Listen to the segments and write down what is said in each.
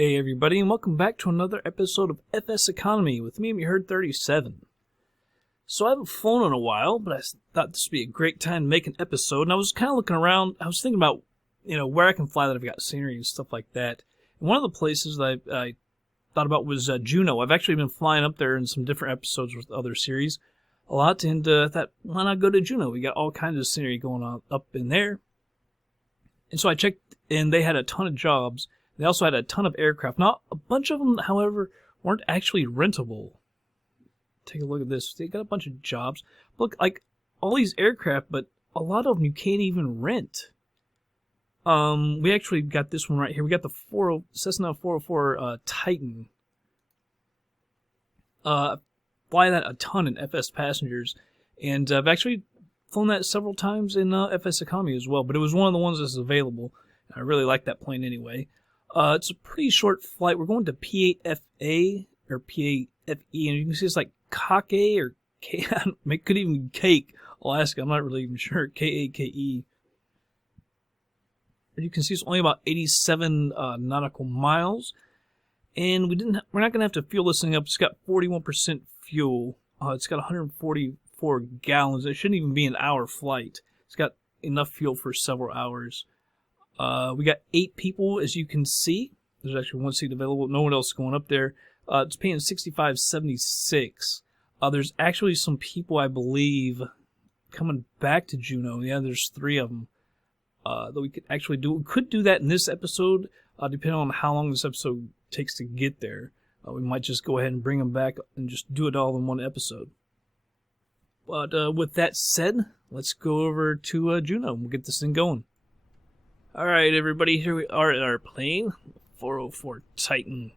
Hey everybody, and welcome back to another episode of FSEconomy with me, Herd 37. So I haven't flown in a while, but I thought this would be a great time to make an episode, and I was kind of looking around. I was thinking about, where I can fly that I've got scenery and stuff like that. And one of the places that I thought about was Juneau. I've actually been flying up there in some different episodes with other series a lot, and I thought, why not go to Juneau? We got all kinds of scenery going on up in there. And so I checked, and they had a ton of jobs. They also had a ton of aircraft. Not a bunch of them, however, weren't actually rentable. Take a look at this. They got a bunch of jobs. Look, like all these aircraft, but a lot of them you can't even rent. We actually got this one right here. We got the Cessna 404 Titan. Fly that a ton in FS passengers, and I've actually flown that several times in FSEconomy as well. But it was one of the ones that's available. I really like that plane anyway. It's a pretty short flight. We're going to PAFE or PAFE, and you can see it's like Kake or Kake. It could even be Kake, Alaska. I'm not really even sure. Kake. And you can see it's only about 87 nautical miles, and we're not going to have to fuel this thing up. It's got 41% fuel. It's got 144 gallons. It shouldn't even be an hour flight. It's got enough fuel for several hours. We got 8 people, as you can see. There's actually one seat available. No one else going up there. It's paying $65.76. There's actually some people, I believe, coming back to Juneau. Yeah, there's 3 of them that we could actually do. We could do that in this episode, depending on how long this episode takes to get there. We might just go ahead and bring them back and just do it all in one episode. But with that said, let's go over to Juneau and we'll get this thing going. Alright everybody, here we are at our plane, 404 Titan.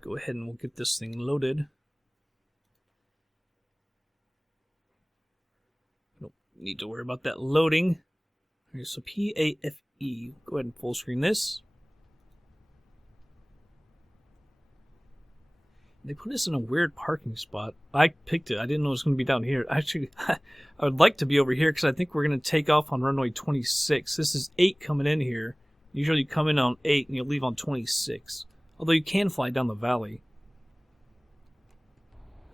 Go ahead and we'll get this thing loaded. Don't need to worry about that loading. Okay, so PAFE, go ahead and full screen this. They put us in a weird parking spot. I picked it. I didn't know it was going to be down here. Actually, I would like to be over here because I think we're going to take off on runway 26. This is 8 coming in here. Usually you come in on 8 and you leave on 26. Although you can fly down the valley.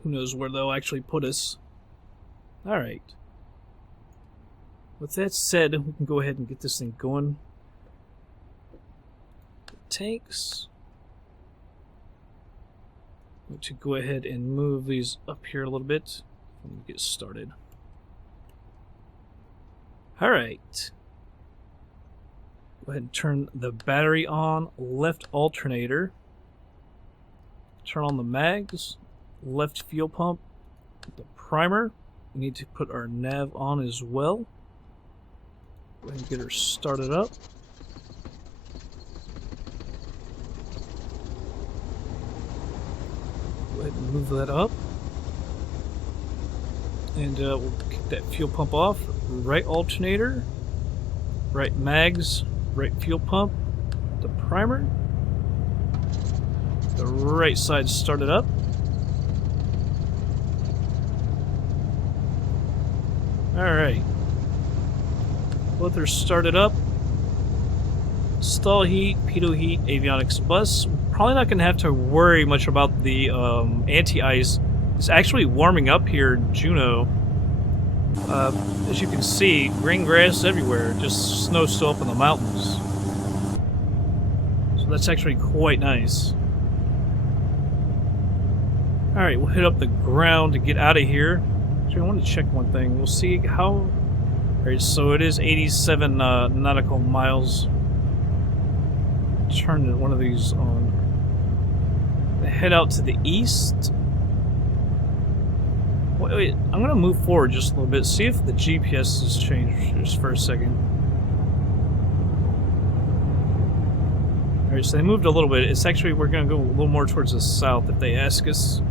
Who knows where they'll actually put us. Alright. With that said, we can go ahead and get this thing going. Tanks. To go ahead and move these up here a little bit and get started. Alright. Go ahead and turn the battery on, left alternator. Turn on the mags, left fuel pump, the primer. We need to put our nav on as well. Go ahead and get her started up. Go ahead and move that up. And we'll kick that fuel pump off. Right alternator. Right mags. Right fuel pump. The primer. The right side started up. Alright. Both are started up. Stall heat, pitot heat, avionics bus. Probably not going to have to worry much about the anti-ice. It's actually warming up here in Juneau. As you can see, green grass everywhere, just snow still up in the mountains. So that's actually quite nice. Alright, we'll hit up the ground to get out of here. Actually, I want to check one thing. We'll see how... Alright, so it is 87 nautical miles. Turn one of these on. Head out to the east. Wait, I'm going to move forward just a little bit. See if the GPS has changed just for a second. Alright, so they moved a little bit. It's actually, we're going to go a little more towards the south if they ask us.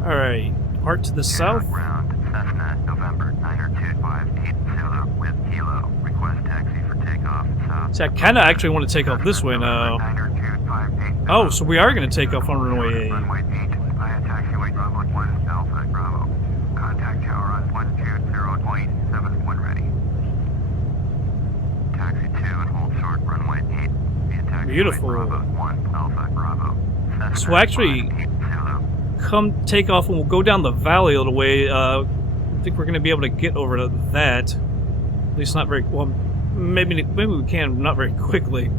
Alright, depart to the south. Ground, Cessna, November 90258 Zulu with Kilo. Request taxi for takeoff south. See, I kind of actually want to take off this way now. Oh, so we are going to take off on runway 8. Runway 8, via taxiway Bravo 1 Alpha Bravo. Contact tower on 120.71 ready. Taxi 2 and hold short runway 8. beautiful. Bravo 1 Alpha Bravo. Cessna So we'll actually 58 Zulu. come take off and we'll go down the valley a little way. I think we're going to be able to get over to that. At least not very well. Maybe we can, not very quickly.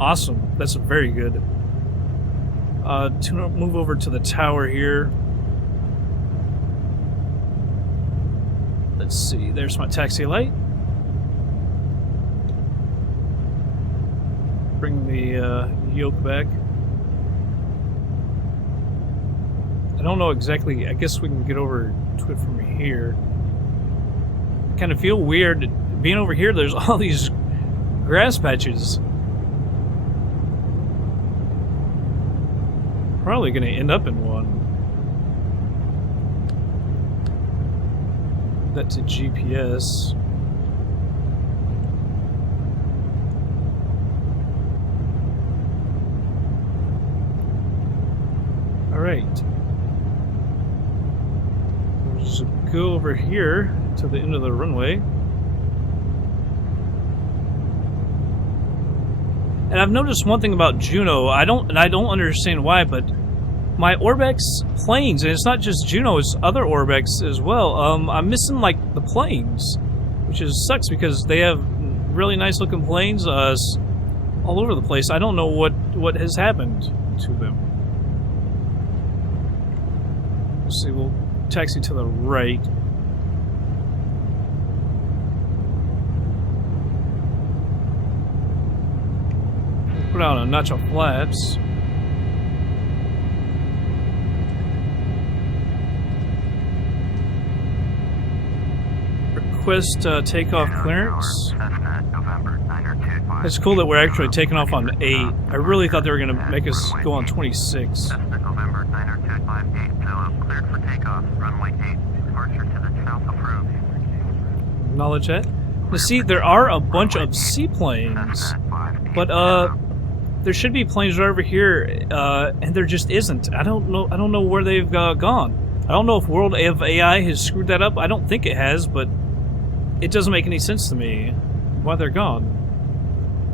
Awesome. That's very good. To move over to the tower here. Let's see. There's my taxi light. Bring the yoke back. I don't know exactly. I guess we can get over to it from here. I kind of feel weird being over here. There's all these grass patches. Probably going to end up in one. That to GPS. All right. We'll just go over here to the end of the runway. And I've noticed one thing about Juneau. I don't understand why, but my Orbex planes, and it's not just Juneau, it's other Orbex as well. I'm missing like the planes, which sucks because they have really nice looking planes all over the place. I don't know what has happened to them. Let's see, we'll taxi to the right. Put out a notch of flaps. Request takeoff clearance. It's cool that we're actually taking off on 8. I really thought they were going to make us go on 26. Cessna November 90258 Zulu, cleared for takeoff. Runway 8, departure to the south approved. Acknowledge that. Now see, there are a bunch of seaplanes, but there should be planes right over here, and there just isn't. I don't know where they've gone. I don't know if World of AI has screwed that up. I don't think it has, but it doesn't make any sense to me why they're gone.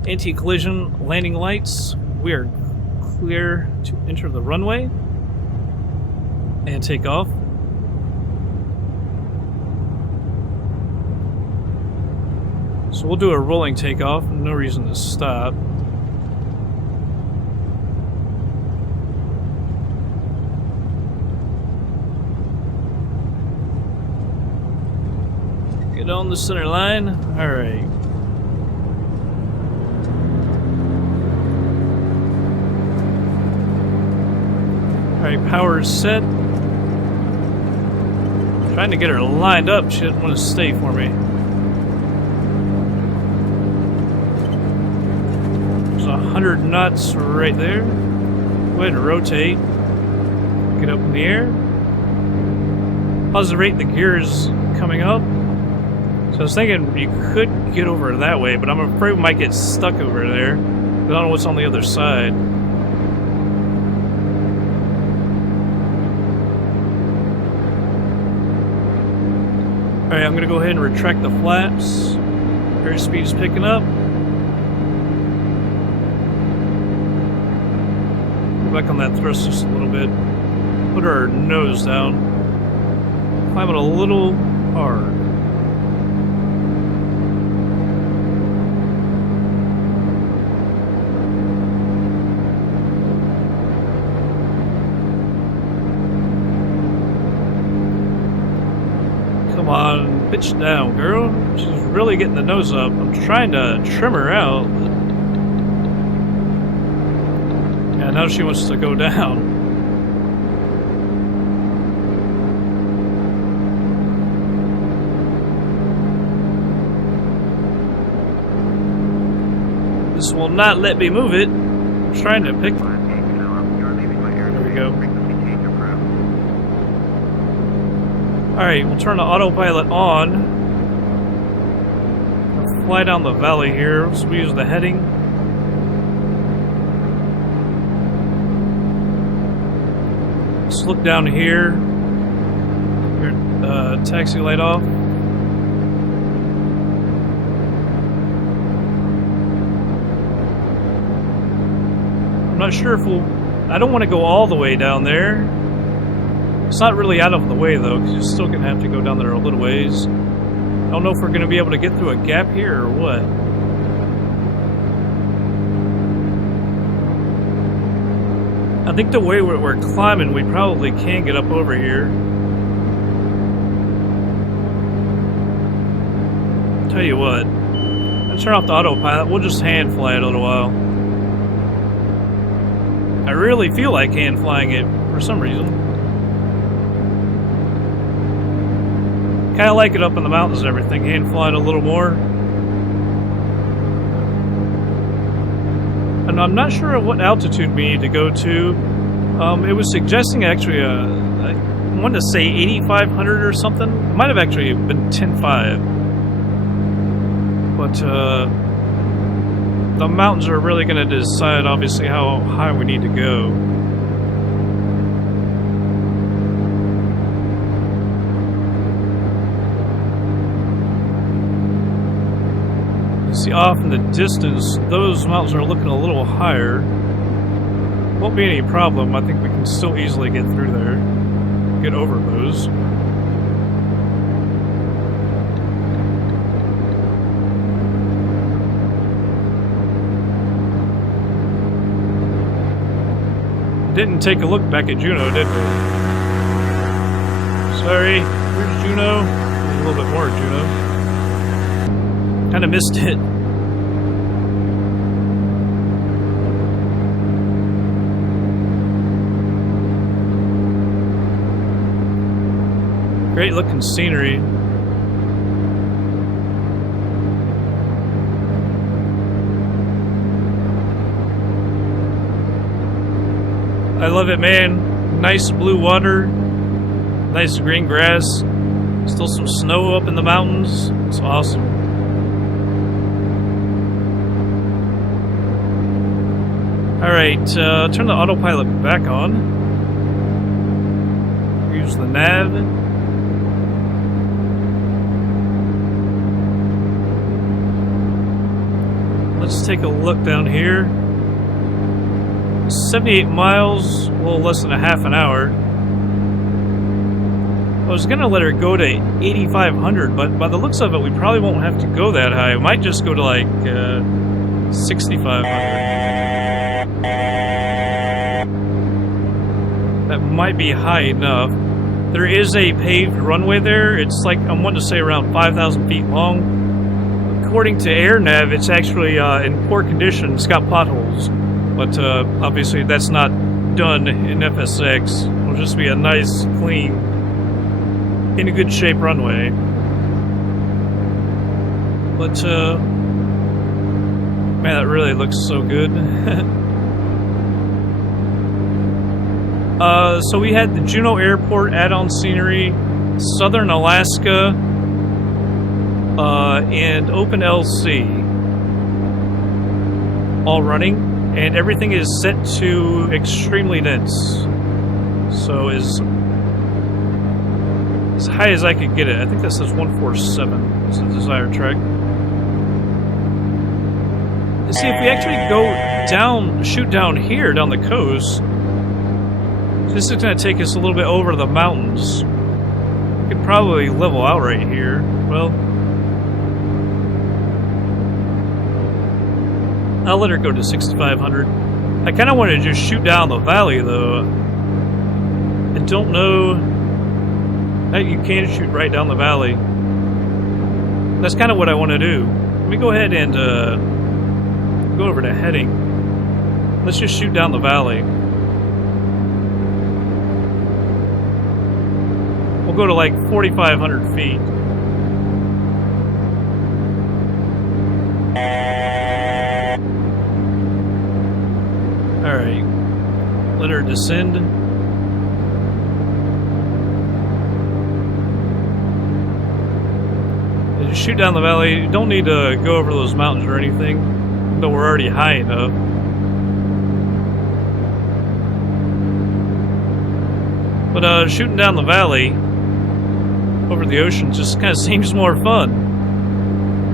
Anti-collision landing lights. We are clear to enter the runway and take off. So we'll do a rolling takeoff. No reason to stop. Get on the center line. All right. Alright, power is set. Trying to get her lined up. She didn't want to stay for me. There's 100 knots right there. Go ahead and rotate. Get up in the air. Positive rate, the gear is coming up. So I was thinking you could get over that way, but I'm afraid we might get stuck over there. I don't know what's on the other side. Alright, I'm going to go ahead and retract the flaps. Airspeed is picking up. Go back on that thrust just a little bit. Put our nose down. Climb it a little hard. Come on, pitch down, girl. She's really getting the nose up. I'm trying to trim her out. Yeah, now she wants to go down. This will not let me move it. I'm trying to pick. There we go. Alright, we'll turn the autopilot on. We'll fly down the valley here, so we use the heading. Let's look down here. Here, taxi light off. I'm not sure if we'll... I don't want to go all the way down there. It's not really out of the way, though, because you're still going to have to go down there a little ways. I don't know if we're going to be able to get through a gap here or what. I think the way we're climbing, we probably can get up over here. Tell you what, I'll turn off the autopilot. We'll just hand fly it a little while. I really feel like hand flying it for some reason. Kind of like it up in the mountains and everything. Hand fly it a little more. And I'm not sure at what altitude we need to go to. It was suggesting actually, I wanted to say 8,500 or something. It might have actually been 10.5. But the mountains are really going to decide, obviously, how high we need to go. You see off in the distance, those mountains are looking a little higher. Won't be any problem. I think we can still easily get through there. Get over those. Didn't take a look back at Juneau, did we? Sorry, where's Juneau? There's a little bit more Juneau. Kinda missed it. Great looking scenery. I love it, man. Nice blue water, nice green grass, still some snow up in the mountains. It's awesome. Alright, turn the autopilot back on. Use the nav. Let's take a look down here. 78 miles, a little less than a half an hour. I was gonna let her go to 8,500, but by the looks of it, we probably won't have to go that high. We might just go to like 6,500. That might be high enough. There is a paved runway there. It's like, I'm wanting to say around 5,000 feet long. According to AirNav, it's actually in poor condition. It's got potholes. But obviously that's not done in FSX. It'll just be a nice, clean, in a good shape runway. But man, that really looks so good. So we had the Juneau Airport add-on scenery, Southern Alaska, and OpenLC all running. And everything is set to extremely dense. So as high as I could get it. I think that says 147. It's the desired track. And see, if we actually go down, shoot down here, down the coast, this is going to take us a little bit over the mountains. We could probably level out right here. Well, I'll let her go to 6,500. I kind of want to just shoot down the valley, though. I don't know that you can shoot right down the valley. That's kind of what I want to do. Let me go ahead and go over to heading. Let's just shoot down the valley. We'll go to like 4,500 feet. Alright, let her descend. As you shoot down the valley, you don't need to go over those mountains or anything, though we're already high enough. But shooting down the valley over the ocean just kind of seems more fun,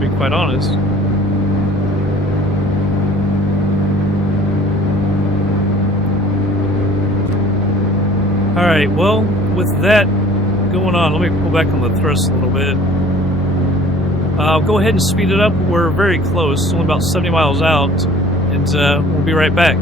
to be quite honest. Alright, well, with that going on, let me pull back on the thrust a little bit. Go ahead and speed it up. We're very close, only about 70 miles out, and we'll be right back.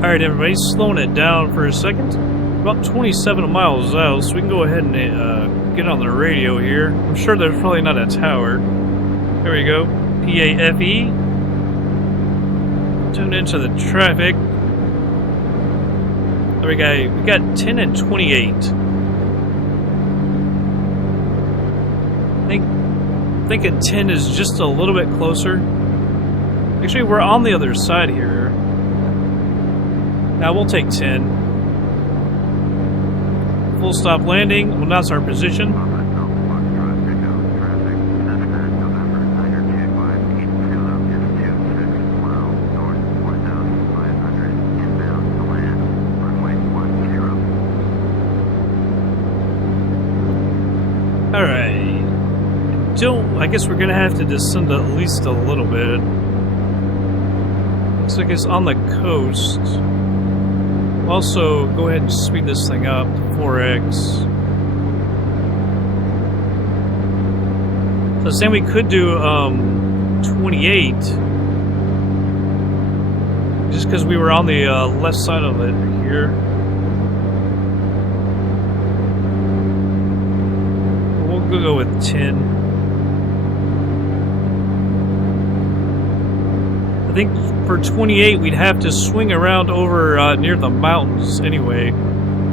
Alright everybody, slowing it down for a second. About 27 miles out, so we can go ahead and get on the radio here. I'm sure there's probably not a tower. There we go. PAFE. Tuned into the traffic. There we go. We got 10 and 28. I think a 10 is just a little bit closer. Actually, we're on the other side here. Now we'll take 10. Full stop landing. Well, that's our position. Alright. I guess we're gonna have to descend at least a little bit. Looks like it's on the coast. Also, go ahead and speed this thing up to 4x. So saying we could do 28, just because we were on the left side of it here. We'll go with 10. I think for 28 we'd have to swing around over near the mountains anyway,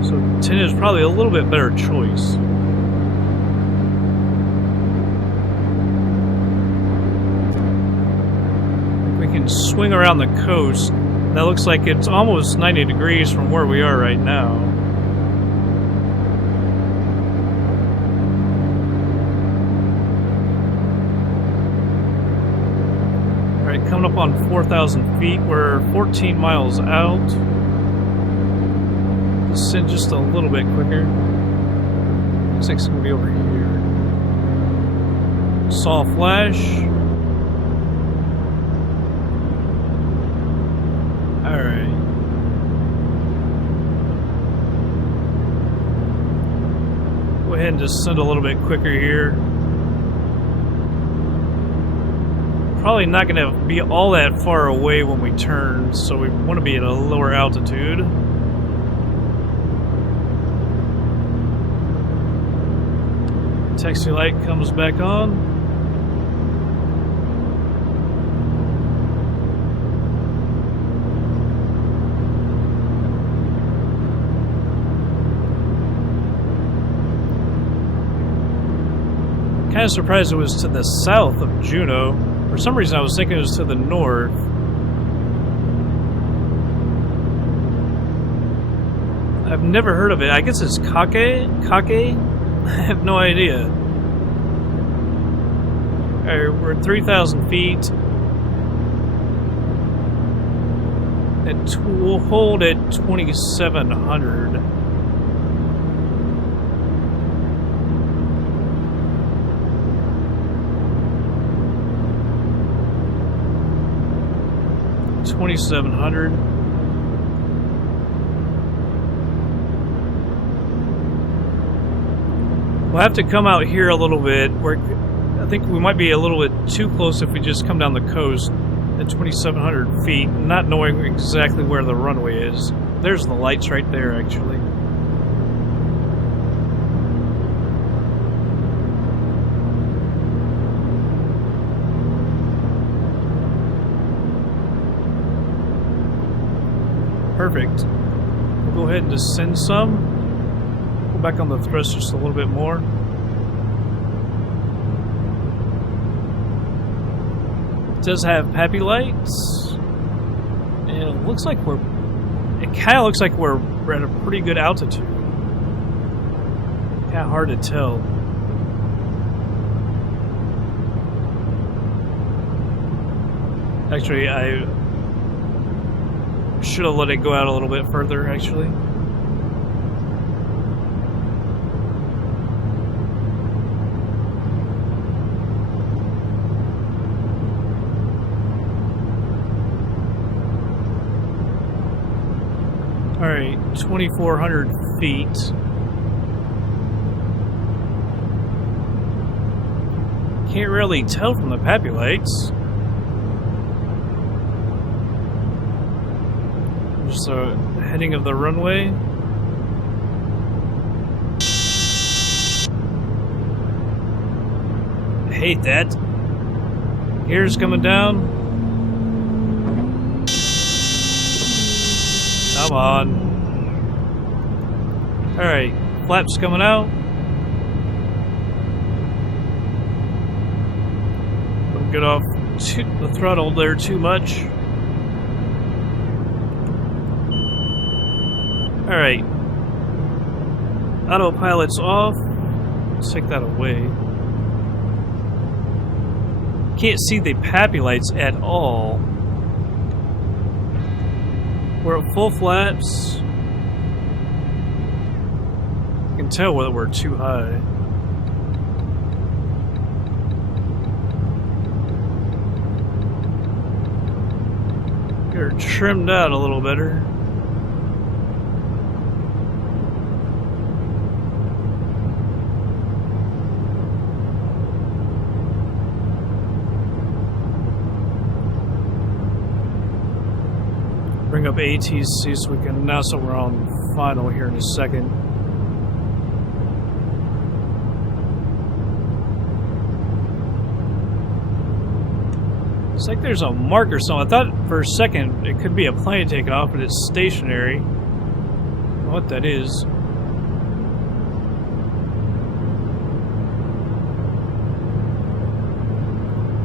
so 10 is probably a little bit better choice. We can swing around the coast. That looks like it's almost 90 degrees from where we are right now. Coming up on 4,000 feet, we're 14 miles out. Descend just a little bit quicker. Looks like it's going to be over here. Saw flash. Alright. Go ahead and descend a little bit quicker here. Probably not going to be all that far away when we turn, so we want to be at a lower altitude. Taxi light comes back on. Kind kind of surprised it was to the south of Juneau. For some reason, I was thinking it was to the north. I've never heard of it. I guess it's Kake? Kake? I have no idea. Alright, we're at 3,000 feet. We'll hold at 2,700. We'll have to come out here a little bit. I think we might be a little bit too close if we just come down the coast at 2,700 feet, not knowing exactly where the runway is. There's the lights right there, actually. Perfect. We'll go ahead and descend some. Go back on the thrust just a little bit more. It does have PAPI lights. And it looks like it kind of looks like we're at a pretty good altitude. Kind of hard to tell. Actually, I should have let it go out a little bit further, actually. Alright, 2,400 feet. Can't really tell from the PAPI lights. Just the heading of the runway. I hate that. Gears coming down. Come on. Alright, flaps coming out. Don't get off the throttle there too much. Alright. Autopilot's off. Let's take that away. Can't see the PAPI lights at all. We're at full flaps. You can tell whether we're too high. They're trimmed out a little better. Bring up ATC so we can announce that we're on final here in a second. It's like there's a marker somewhere. I thought for a second it could be a plane taking off, but it's stationary. I don't know what that is.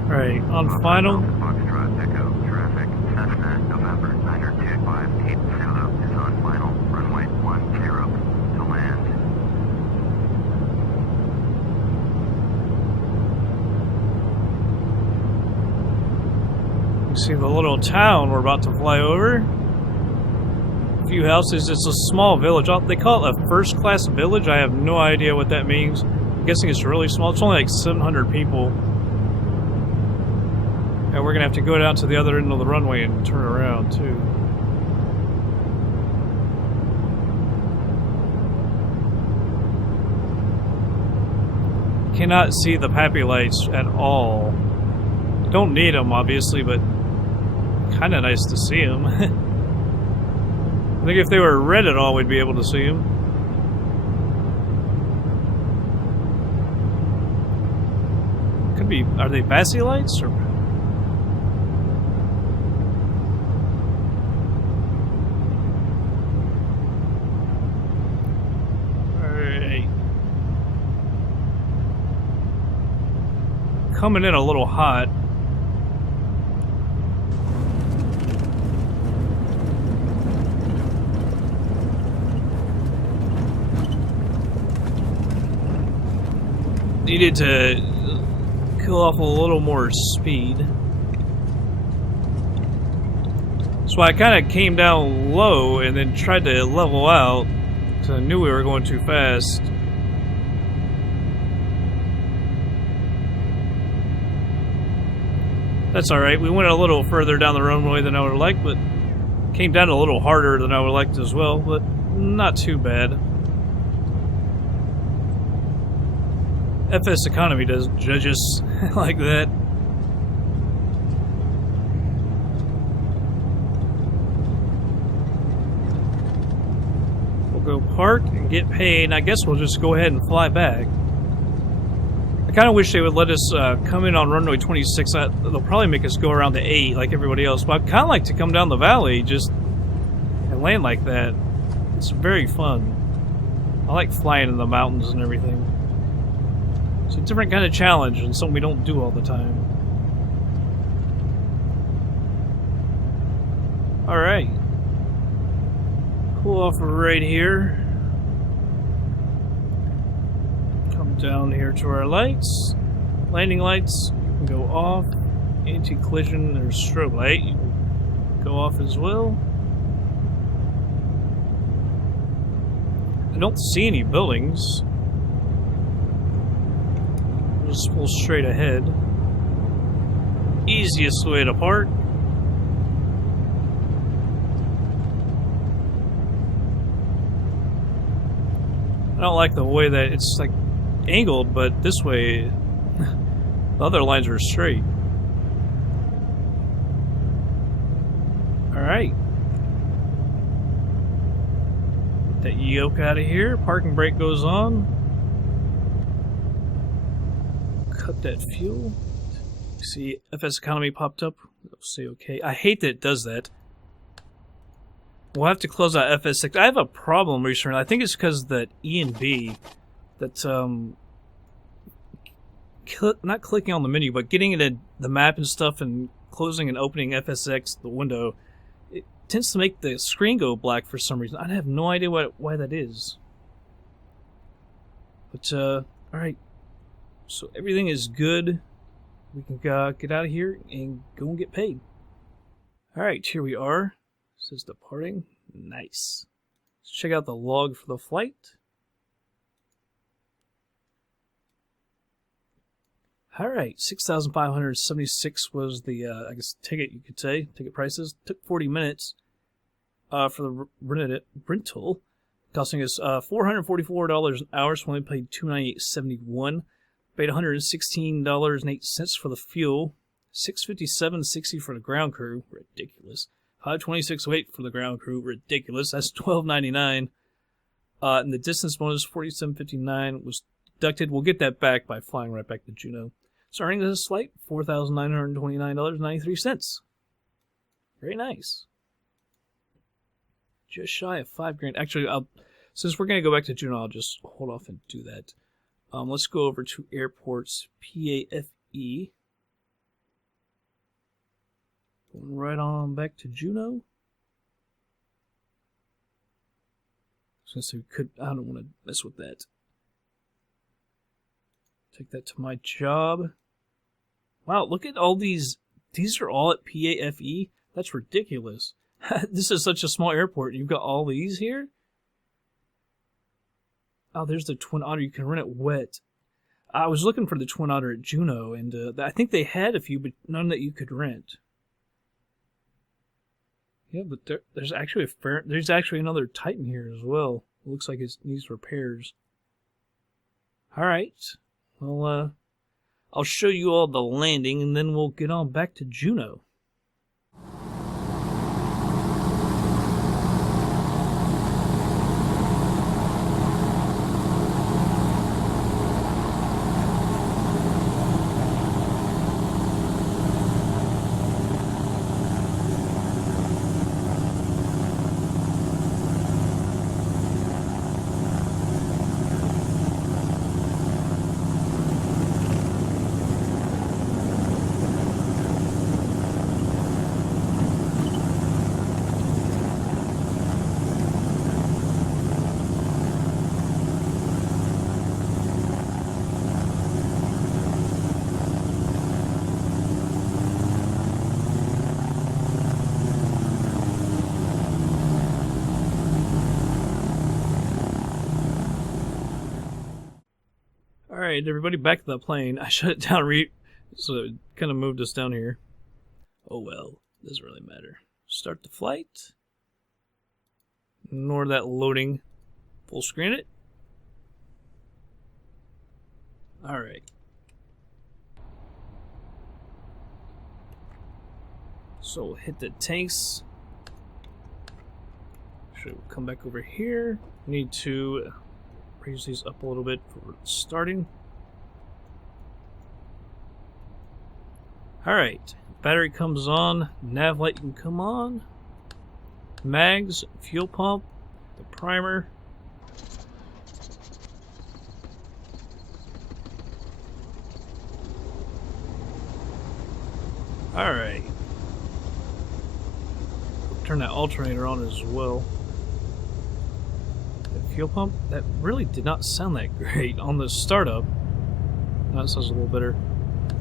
Alright, on final. Foxtrot Echo traffic. Cessna November 90258 Zulu is on final. Runway 10 to land. You see the little town we're about to fly over. A few houses. It's a small village. They call it a first-class village. I have no idea what that means. I'm guessing it's really small. It's only like 700 people. And we're going to have to go down to the other end of the runway and turn around, too. Cannot see the PAPI lights at all. Don't need them, obviously, but kind of nice to see them. I think if they were red at all, we'd be able to see them. Could be. Are they FSEconomy lights or? coming in a little hot. Needed to kill off a little more speed. So I kind of came down low and then tried to level out because I knew we were going too fast. That's alright. We went a little further down the runway than I would have liked, but came down a little harder than I would have liked as well, but not too bad. FSEconomy doesn't judge us like that. We'll go park and get paid, and I guess we'll just go ahead and fly back. I kind of wish they would let us come in on runway 26. They'll probably make us go around to 8 like everybody else, but I'd kind of like to come down the valley just and land like that. It's very fun. I like flying in the mountains and everything. It's a different kind of challenge and something we don't do all the time. Alright. Cool off right here. Come down here to our lights. Landing lights can go off. Anti-collision or strobe light you can go off as well. I don't see any buildings. Just pull straight ahead. Easiest way to park. I don't like the way that it's like angled, but this way the other lines are straight. Alright. Get that yoke out of here. Parking brake goes on. Cut that fuel. See, FSEconomy popped up. It'll say okay. I hate that it does that. We'll have to close out FSX. I have a problem recently. I think it's because that E and B, that not clicking on the menu, but getting into the map and stuff and closing and opening FSX, the window, it tends to make the screen go black for some reason. I have no idea why that is. But alright. So everything is good. We can get out of here and go and get paid. Alright, here we are. It says departing. Nice. Let's check out the log for the flight. Alright, 6,576 was the, I guess, ticket, you could say. Ticket prices. Took 40 minutes for the rental. Costing us $444 an hour, so we only paid $298.71. Paid $116.08 for the fuel. $657.60 for the ground crew. Ridiculous. $526.08 for the ground crew. Ridiculous. That's $12.99. And the distance bonus, $47.59, was deducted. We'll get that back by flying right back to Juneau. So earnings this flight, $4,929.93. Very nice. Just shy of $5,000. Actually, since we're going to go back to Juneau, I'll just hold off and do that. Let's go over to airports, PAFE. Going right on back to Juneau. Since we could, I don't want to mess with that. Take that to my job. Wow, look at all these. These are all at PAFE. That's ridiculous. This is such a small airport. You've got all these here. Oh, there's the Twin Otter. You can rent it wet. I was looking for the Twin Otter at Juneau, and I think they had a few, but none that you could rent. Yeah, but there's actually another Titan here as well. It looks like it needs repairs. All right. Well, I'll show you all the landing, and then we'll get on back to Juneau. Alright, everybody, back to the plane. I shut it down, so it kind of moved us down here. Oh well, doesn't really matter. Start the flight. Ignore that loading. Full screen it. Alright. So we'll hit the tanks. Should we come back over here? Need to raise these up a little bit for starting. Alright, battery comes on, nav light can come on, mags, fuel pump, the primer. Alright. Turn that alternator on as well. The fuel pump, that really did not sound that great on the startup. Now it sounds a little better.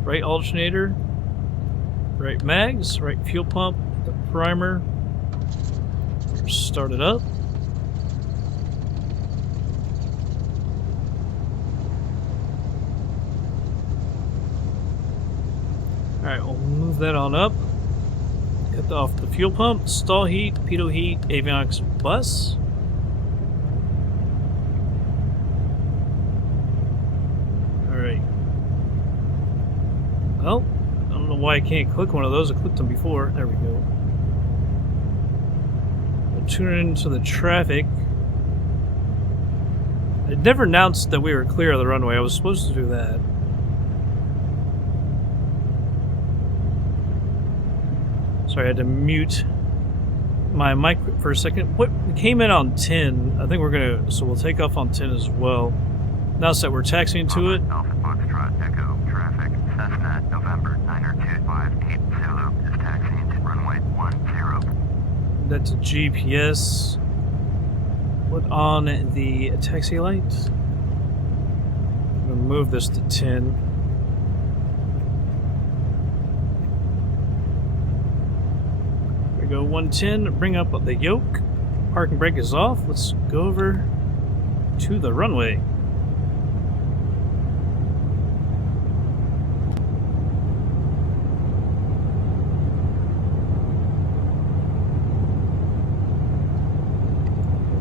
Right alternator. Right mags, right fuel pump, the primer. Start it up. Alright, we'll move that on up. Cut off the fuel pump, stall heat, pitot heat, avionics bus. Alright. Well, I don't know why I can't click one of those. I clicked them before. There we go. We'll tune it into the traffic. I never announced that we were clear of the runway. I was supposed to do that. Sorry, I had to mute my mic for a second. What came in on 10? I think we're gonna. So we'll take off on 10 as well. Now that we're taxiing to it. Alpha Foxtrot Echo traffic. Cessna November 90258 Zulu is taxiing to runway 10. That's a GPS. Put on the taxi lights. I'm gonna move this to 10. There we go, 110. Bring up the yoke. Parking brake is off. Let's go over to the runway.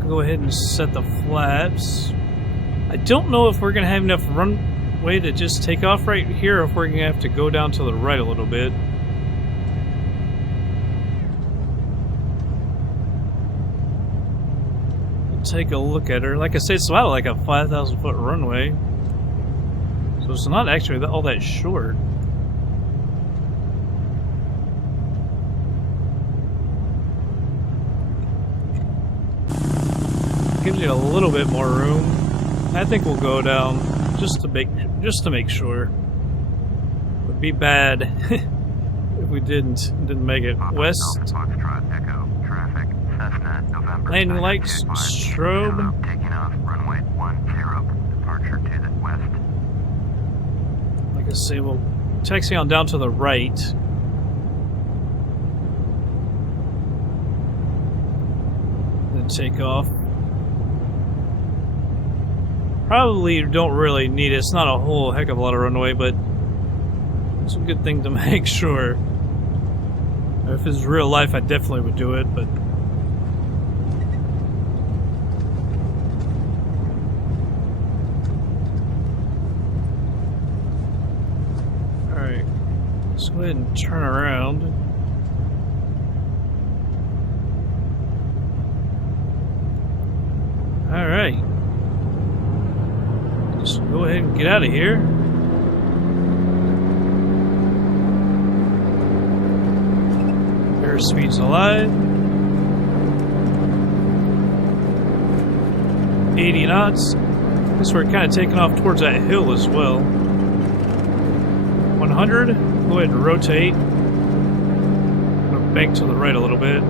Go ahead and set the flaps. I don't know if we're going to have enough runway to just take off right here, or if we're going to have to go down to the right a little bit. We'll take a look at her. Like I said, it's about like a 5,000 foot runway. So it's not actually all that short. Gives you a little bit more room. I think we'll go down just to make sure. It would be bad if we didn't make it. West. Landing lights, strobe. Taking off runway 10. Departure to the west. Like I say, we'll taxi on down to the right. Then take off. Probably don't really need it. It's not a whole heck of a lot of runway, but it's a good thing to make sure. If it's real life, I definitely would do it, but... Alright. Let's go ahead and turn around. Alright. Just go ahead and get out of here. Airspeed's alive. 80 knots. I guess we're kind of taking off towards that hill as well. 100. Go ahead and rotate. I'm gonna bank to the right a little bit.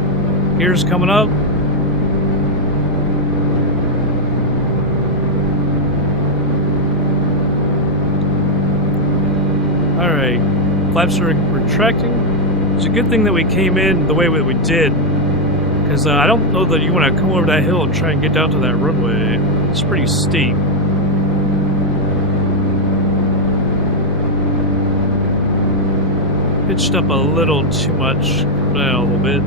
Gears coming up. Alright, flaps are retracting. It's a good thing that we came in the way that we did, because I don't know that you want to come over that hill and try and get down to that runway. It's pretty steep. Pitched up a little too much. Come down a little bit.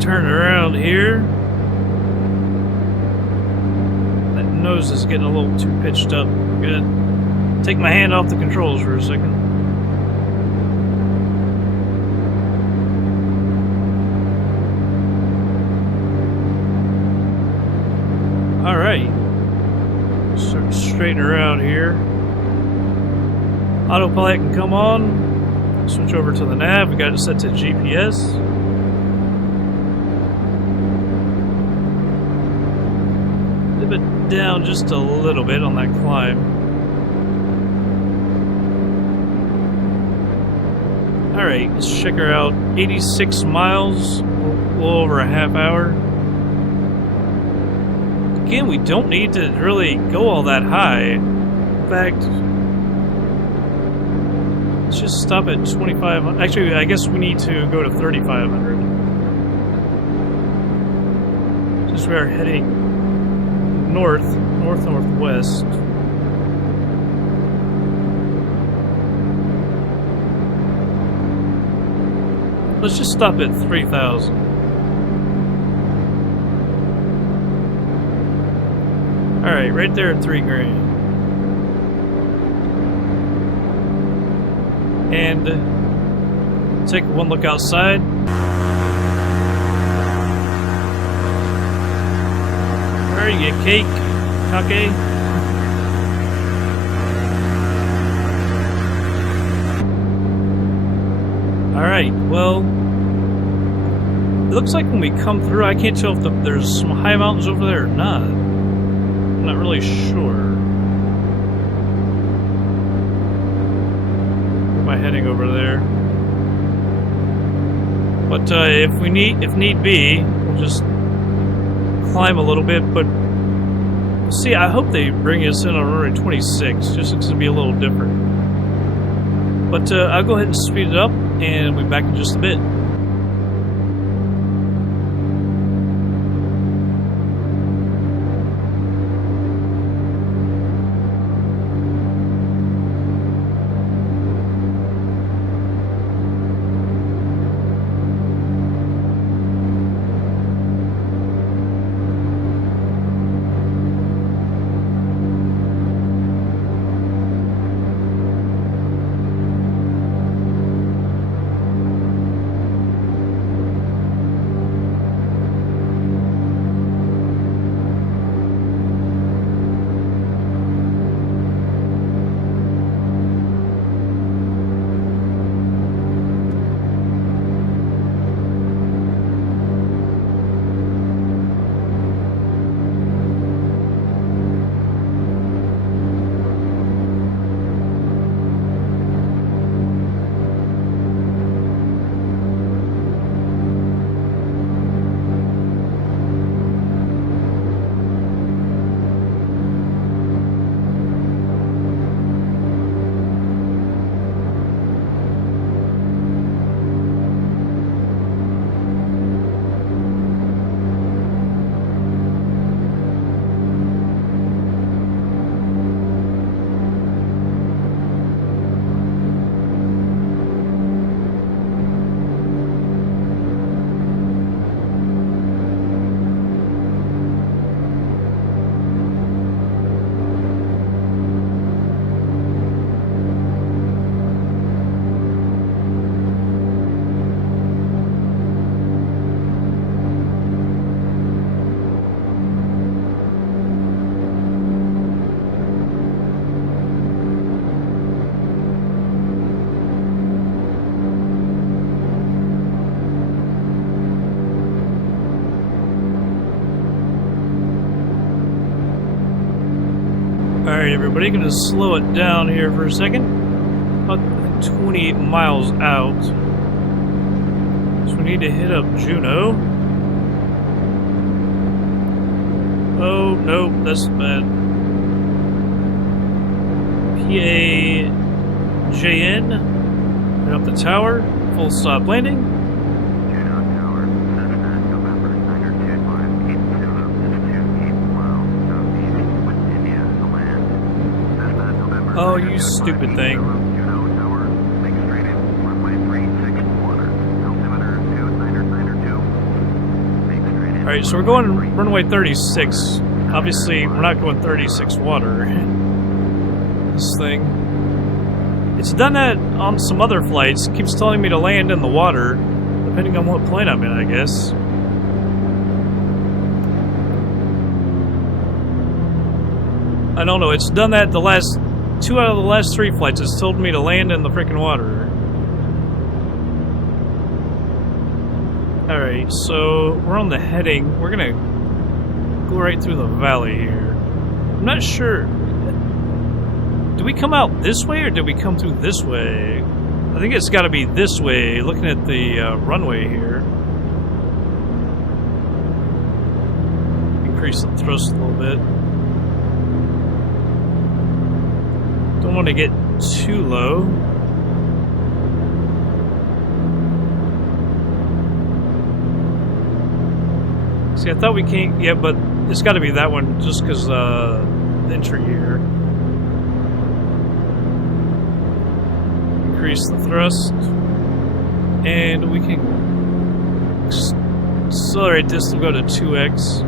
Turn around here. That nose is getting a little too pitched up. Good. Take my hand off the controls for a second. Alright. Start straighten around here. Autopilot can come on. Switch over to the nav. We got it set to GPS. Dip it down just a little bit on that climb. Alright, let's check her out. 86 miles, a little over a half hour. Again, we don't need to really go all that high. In fact, let's just stop at 2,500. Actually, I guess we need to go to 3,500. Since we are heading northwest. Let's just stop at 3,000. Alright, right there at 3 grand. And take one look outside. Where are you, Kake? Kake? Alright, well, it looks like when we come through, I can't tell if there's some high mountains over there or not. I'm not really sure. Where am I heading over there? But if need be, we'll just climb a little bit. But see, I hope they bring us in on runway 26, just so it's gonna be a little different. But I'll go ahead and speed it up, and we'll be back in just a bit. Alright, everybody, gonna slow it down here for a second. About 28 miles out. So we need to hit up Juneau. Oh, no, that's bad. PAJN. Head up the tower. Full stop landing. Juneau Tower, Cessna, November 925, 8 Zulu is 28 miles southeast with India to land. Cessna, November Oh, you 925, stupid 8 thing. Zulu, Juneau Tower, make straight in, runway 36 water, altimeter 2992, make straight in. Alright, so we're going runway 36. Obviously, we're not going 36 water. This thing. It's done that on some other flights. It keeps telling me to land in the water, depending on what plane I'm in, I guess. I don't know. It's done that the last 2 out of the last 3 flights. It's told me to land in the freaking water. Alright, so we're on the heading. We're gonna go right through the valley here. I'm not sure. Did we come out this way or did we come through this way? I think it's got to be this way, looking at the runway here. Increase the thrust a little bit. Don't want to get too low. See, I thought we can't. Yeah, but it's got to be that one just because the entry here. Increase the thrust, and we can accelerate this to go to 2x.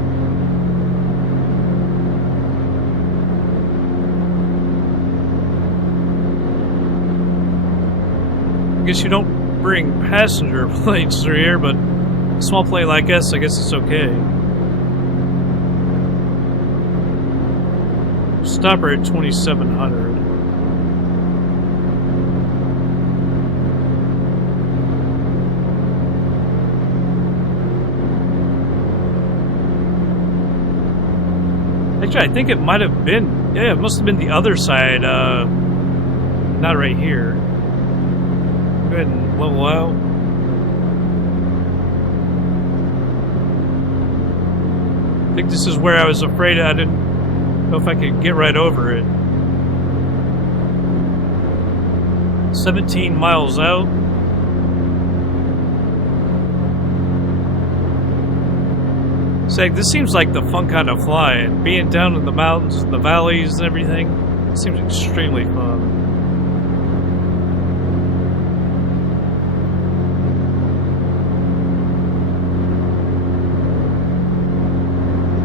I guess you don't bring passenger planes through here, but a small plane like us, I guess it's okay. Stop her at 2700. Actually, I think it might have been, yeah, it must have been the other side, not right here. Go ahead and level out. I think this is where I was afraid I didn't know if I could get right over it. 17 miles out. Say, this seems like the fun kind of flying. Being down in the mountains, the valleys, and everything. It seems extremely fun.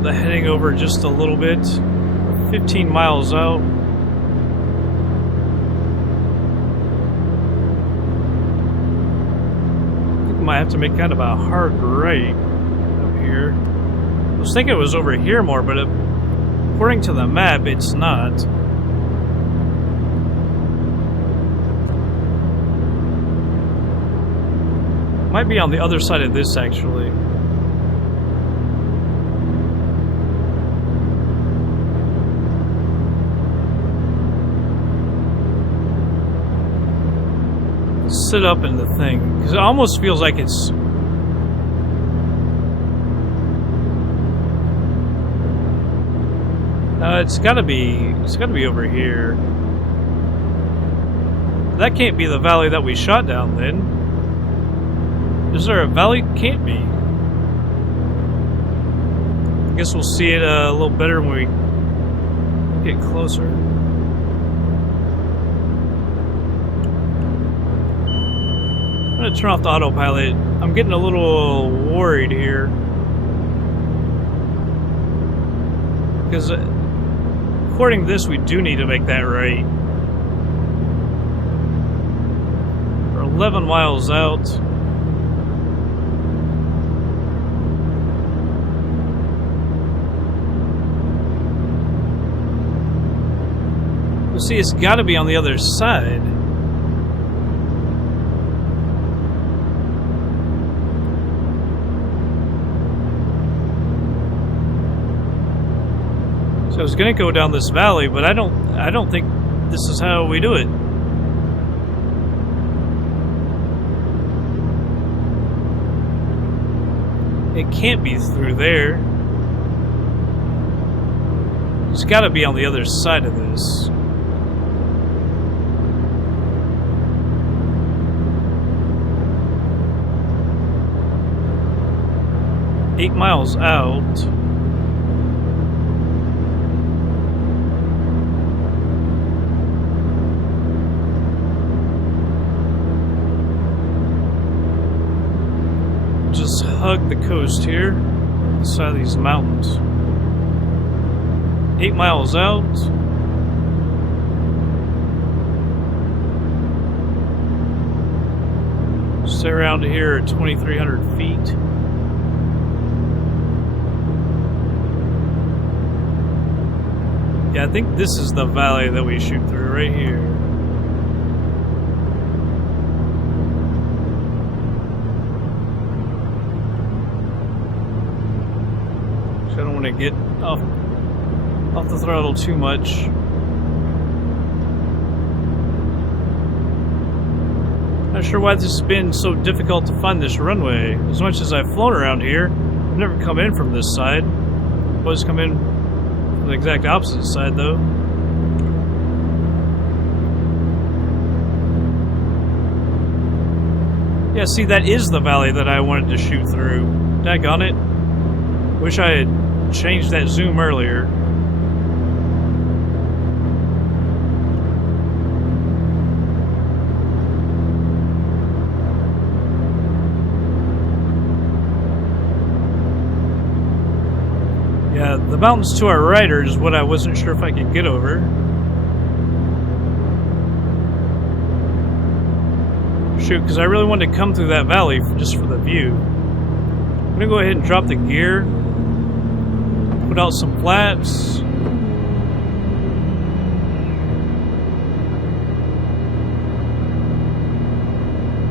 The heading over just a little bit. 15 miles out. I think I might have to make kind of a hard right up here. I was thinking it was over here more, but according to the map, it's not. Might be on the other side of this, actually. Sit up in the thing, because it almost feels like it's... it's gotta be over here. That can't be the valley that we shot down then. Is there a valley? Can't be. I guess we'll see it a little better when we get closer. I'm gonna turn off the autopilot. I'm getting a little worried here. Because according to this, we do need to make that right. We're 11 miles out. Well, see, it's got to be on the other side. So I was gonna go down this valley, but I don't think this is how we do it. It can't be through there. It's gotta be on the other side of this. 8 miles out. Just hug the coast here, the side of these mountains. 8 miles out. Stay around here at 2,300 feet. Yeah, I think this is the valley that we shoot through right here. So I don't want to get off the throttle too much. Not sure why this has been so difficult to find this runway. As much as I've flown around here, I've never come in from this side. I've always come in from the exact opposite side, though. Yeah, see, that is the valley that I wanted to shoot through. Daggone it. Wish I had changed that zoom earlier. Yeah, the mountains to our right are just what I wasn't sure if I could get over. Shoot, because I really wanted to come through that valley just for the view. I'm gonna go ahead and drop the gear, put out some flaps.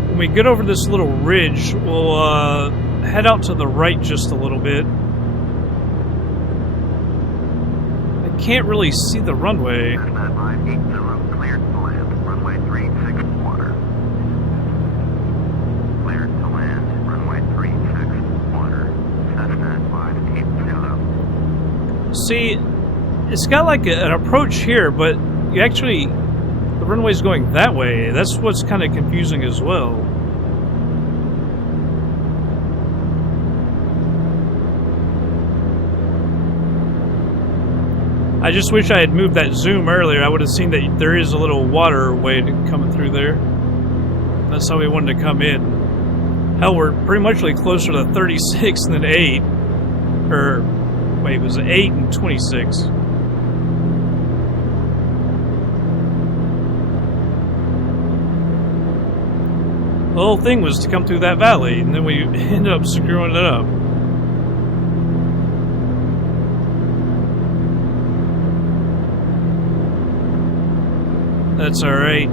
When we get over this little ridge, we'll head out to the right just a little bit. Can't really see the runway. Cessna 580 cleared to land. Runway 36 water. Cleared to land. Runway 36 water. Cessna 580. See, it's got like an approach here, but you actually, the runway's going that way. That's what's kind of confusing as well. I just wish I had moved that zoom earlier. I would have seen that there is a little waterway coming through there. That's how we wanted to come in. Hell, we're pretty much like closer to 36 than 8. Or, wait, it was 8 and 26. The whole thing was to come through that valley, and then we ended up screwing it up. That's alright.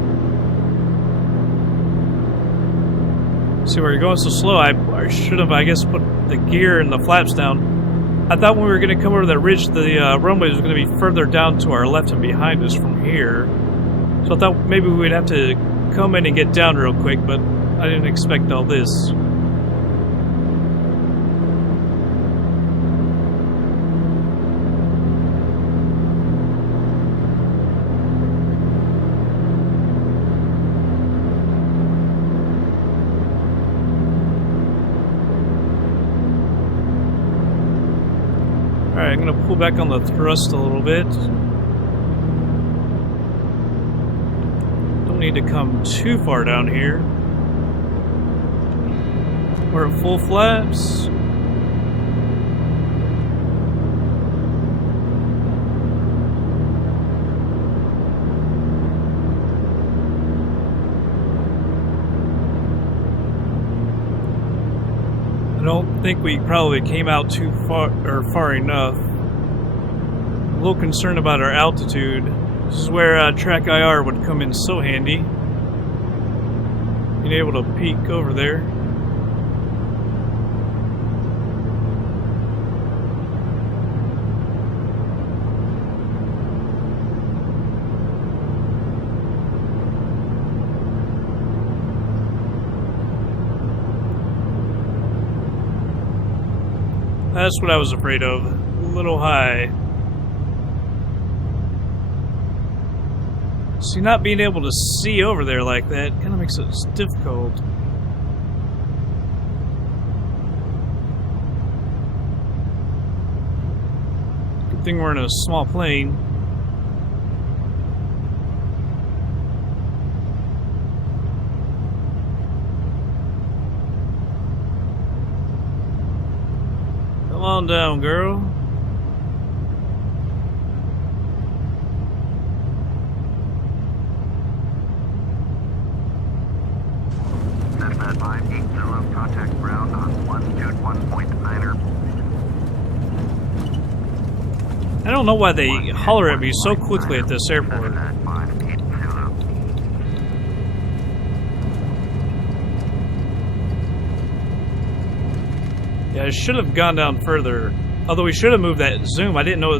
See, where you're going so slow, I should have, I guess, put the gear and the flaps down. I thought when we were going to come over that ridge, the runway was going to be further down to our left and behind us from here. So I thought maybe we'd have to come in and get down real quick, but I didn't expect all this. Alright, I'm going to pull back on the thrust a little bit. Don't need to come too far down here. We're at full flaps. I don't think we probably came out too far or far enough. I'm a little concerned about our altitude. This is where track IR would come in so handy. Being able to peek over there. That's what I was afraid of. A little high. See, not being able to see over there like that kind of makes it difficult. thing we're in a small plane. Come on down, girl. Cessna 580, contact ground on longitude 1.9er. I don't know why they holler at me so quickly at this airport. Cessna 580. Yeah, I should have gone down further. Although we should have moved that zoom. I didn't know.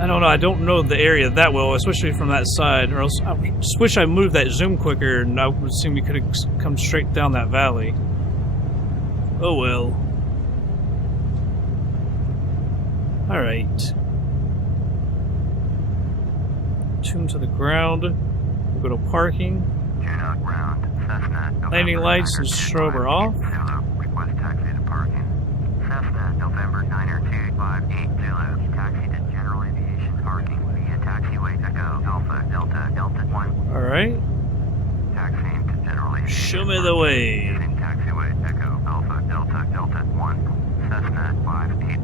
I don't know. I don't know the area that well, especially from that side. Or else I just wish I moved that zoom quicker, and I would assume we could have come straight down that valley. Oh well. All right. Tune to the ground. We'll go to parking. Juneau ground. Cessna. Landing lights and strobe are off. Request taxi to parking. Cessna November 9er2580. Taxi to general aviation parking via taxiway Echo Alpha Delta Delta 1. All right. Taxiing to general aviation. Show me the way. Using taxiway Echo Alpha Delta Delta 1. Cessna 580.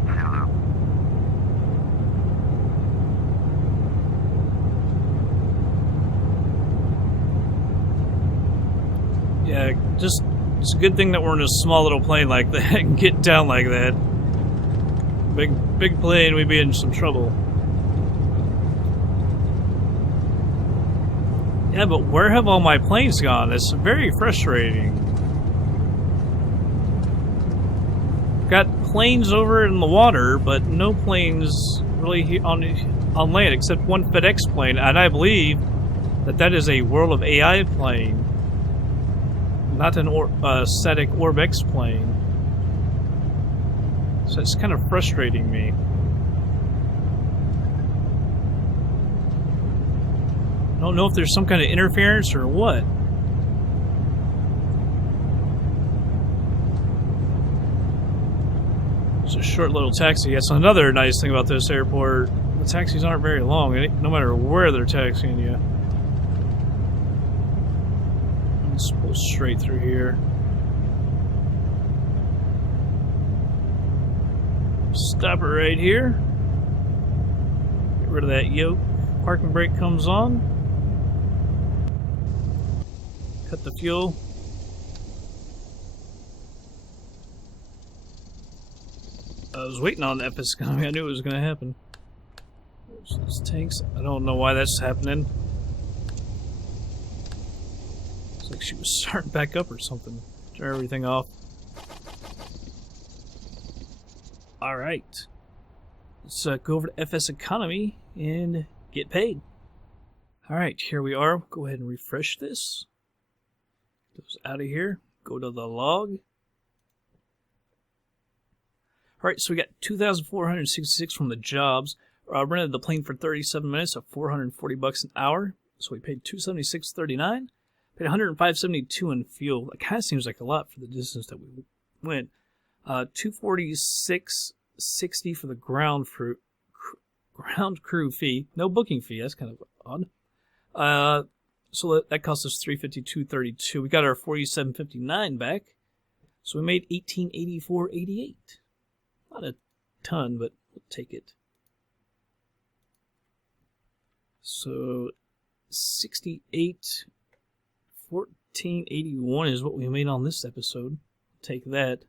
Yeah, just it's a good thing that we're in a small little plane like that and get down like that. Big plane, we'd be in some trouble. Yeah, but where have all my planes gone? It's very frustrating. Got planes over in the water, but no planes really on land except one FedEx plane, and I believe that is a World of AI plane. Not an static OrbX plane. So it's kind of frustrating me. I don't know if there's some kind of interference or what. It's a short little taxi. That's another nice thing about this airport. The taxis aren't very long, no matter where they're taxiing you. Let's pull straight through here. Stop it right here. Get rid of that yoke. Parking brake comes on. Cut the fuel. I was waiting on the FSEconomy. I knew it was going to happen. There's those tanks. I don't know why that's happening. Like she was starting back up or something. Turn everything off. Alright. Let's go over to FSEconomy and get paid. Alright, here we are. Go ahead and refresh this. Goes out of here. Go to the log. Alright, so we got 2,466 from the jobs. Rented the plane for 37 minutes at $440 an hour. So we paid $276.39. Paid $105.72 in fuel. That kind of seems like a lot for the distance that we went. $246.60 for the ground crew fee. No booking fee. That's kind of odd. So that cost us $352.32. We got our $47.59 back. So we made $1884.88. Not a ton, but we'll take it. So 1481 is what we made on this episode. Take that.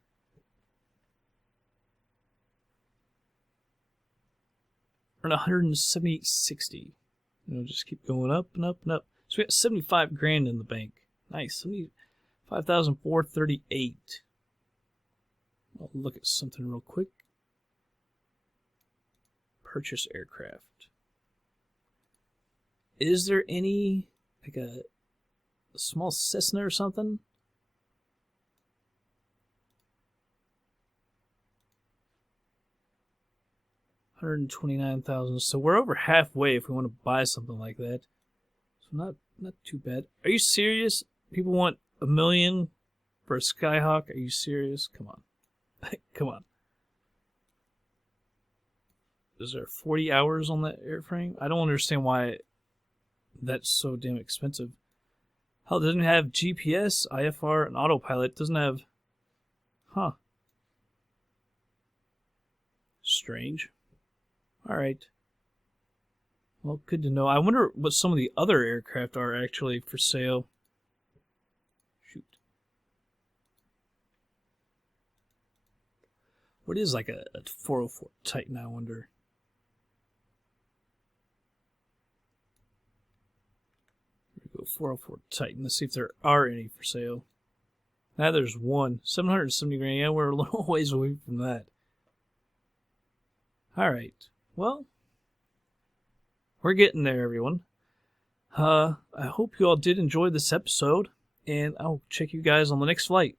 We're at 178.60. It'll just keep going up and up and up. So we got 75 grand in the bank. Nice. 75,438. I'll look at something real quick. Purchase aircraft. Is there any like a small Cessna or something? $129,000. So we're over halfway if we want to buy something like that. So not too bad. Are you serious? People want $1 million for a Skyhawk? Are you serious? Come on. Come on. is there 40 hours on that airframe? I don't understand why that's so damn expensive. Hell, it doesn't have GPS, IFR, and autopilot. It doesn't have... Huh. Strange. Alright. Well, good to know. I wonder what some of the other aircraft are actually for sale. Shoot. What is like a 404 Titan, I wonder? Here we go, 404 Titan. Let's see if there are any for sale. Now there's one. 770 grand. Yeah, we're a little ways away from that. Alright. Well, we're getting there, everyone. I hope you all did enjoy this episode, and I'll check you guys on the next flight.